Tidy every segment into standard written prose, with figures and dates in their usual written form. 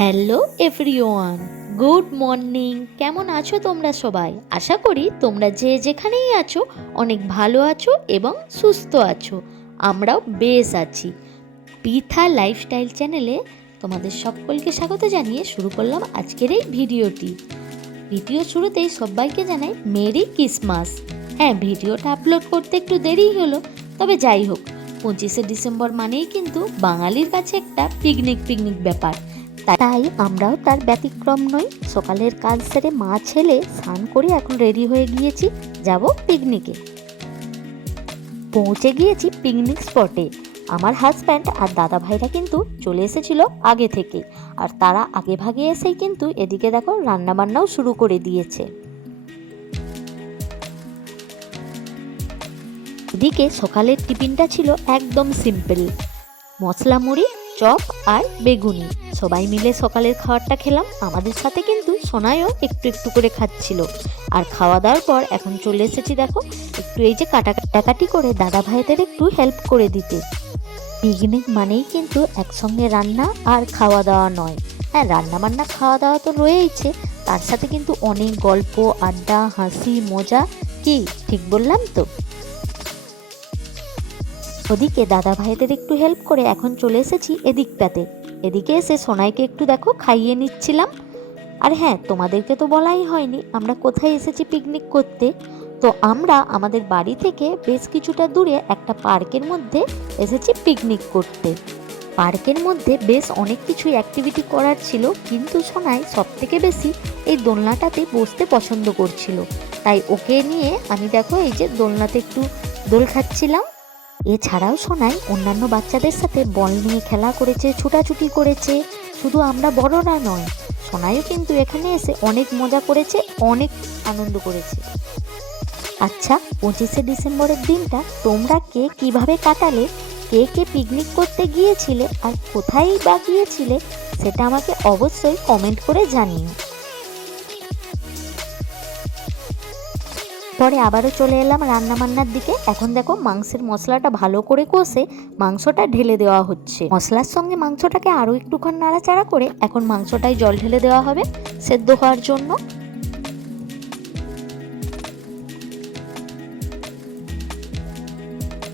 Hello everyone, good morning. কেমন আছো তোমরা সবাই? আশা করি তোমরা যে যেখানেই আছো অনেক ভালো আছো এবং সুস্থ আছো। আমরাও বেশ আছি। পিথা লাইফস্টাইল চ্যানেলে তোমাদের সকলকে স্বাগত জানিয়ে শুরু করলাম আজকের এই ভিডিওটি। ভিডিও শুরুতেই সবাইকে জানাই মেরি ক্রিসমাস। হ্যাঁ, ভিডিওটা আপলোড করতে একটু দেরি হলো, তবে যাই হোক, 25শে ডিসেম্বর মানেই কিন্তু বাঙালির কাছে একটা পিকনিক ব্যাপার। তাই আমরাও তার ব্যতিক্রম নই। সকালের কাজ সেরে মা ছেলে স্নান করে এখন রেডি হয়ে গিয়েছি, যাব পিকনিকে। পৌঁছে গিয়েছি পিকনিক স্পটে। আমার হাজব্যান্ড আর দাদা ভাইরা কিন্তু চলে এসেছিল আগে থেকে, আর তারা আগে ভাগে এসেই কিন্তু এদিকে দেখো রান্না বান্নাও শুরু করে দিয়েছে। এদিকে সকালের টিফিনটা ছিল একদম সিম্পল, মশলা মুড়ি, চপ আর বেগুনি। সবাই মিলে সকালের খাবারটা খেলাম। আমাদের সাথে কিন্তু সোনাইও একটু একটু করে খাচ্ছিল। আর খাওয়া দাওয়ার পর এখন চলে এসেছি দেখো একটু এই যে কাটাকাটি করে দাদা ভাইদের একটু হেল্প করে দিতে। পিকনিক মানেই কিন্তু একসঙ্গে রান্না আর খাওয়া দাওয়া নয়। হ্যাঁ, রান্না বান্না খাওয়া দাওয়া তো রয়েইছে, তার সাথে কিন্তু অনেক গল্প, আড্ডা, হাসি, মজা। কি ঠিক বললাম তো? ওদিকে দাদা ভাইদের একটু হেল্প করে এখন চলে এসেছি এদিকটাতে। এদিকে এসে সোনাইকে একটু দেখো খাইয়ে নিচ্ছিলাম। আর হ্যাঁ, তোমাদেরকে তো বলাই হয়নি আমরা কোথায় এসেছি পিকনিক করতে। তো আমরা আমাদের বাড়ি থেকে বেশ কিছুটা দূরে একটা পার্কের মধ্যে এসেছি পিকনিক করতে। পার্কের মধ্যে বেশ অনেক কিছু অ্যাক্টিভিটি করার ছিল, কিন্তু সোনাই সব থেকে বেশি এই দোলনাটাতে বসতে পছন্দ করছিল। তাই ওকে নিয়ে আমি দেখো এই যে দোলনাতে একটু দোল খাচ্ছিলাম। এছাড়াও সোনাই অন্যান্য বাচ্চাদের সাথে বল নিয়ে খেলা করেছে, ছুটাছুটি করেছে। শুধু আমরা বড়রা নয়, সোনাইও কিন্তু এখানে এসে অনেক মজা করেছে, অনেক আনন্দ করেছে। আচ্ছা, 25শে ডিসেম্বরের দিনটা তোমরা কে কিভাবে কাটালে? কে কে পিকনিক করতে গিয়েছিলে আর কোথায় বা গিয়েছিলে সেটা আমাকে অবশ্যই কমেন্ট করে জানিও। পরে আবারও চলে এলাম রান্নাবান্নার দিকে। এখন দেখো মাংসের মশলাটা ভালো করে কষে মাংসটা ঢেলে দেওয়া হচ্ছে। মশলার সঙ্গে মাংসটাকে আরও একটুক্ষণ নাড়াচাড়া করে এখন মাংসটায় জল ঢেলে দেওয়া হবে সেদ্ধ হওয়ার জন্য।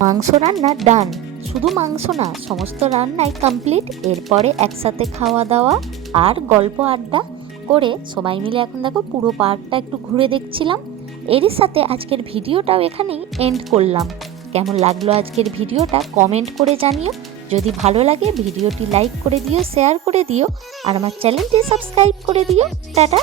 মাংস রান্না ডান। শুধু মাংস না, সমস্ত রান্নাই কমপ্লিট। এরপরে একসাথে খাওয়া দাওয়া আর গল্প আড্ডা করে সবাই মিলে এখন দেখো পুরো পার্কটা একটু ঘুরে দেখছিলাম। এরই সাথে আজকের ভিডিওটাও এখানেই এন্ড করলাম। কেমন লাগলো আজকের ভিডিওটা কমেন্ট করে জানিও। যদি ভালো লাগে ভিডিওটি লাইক করে দিও, শেয়ার করে দিও, আর আমার চ্যানেলটি সাবস্ক্রাইব করে দিও। টাটা।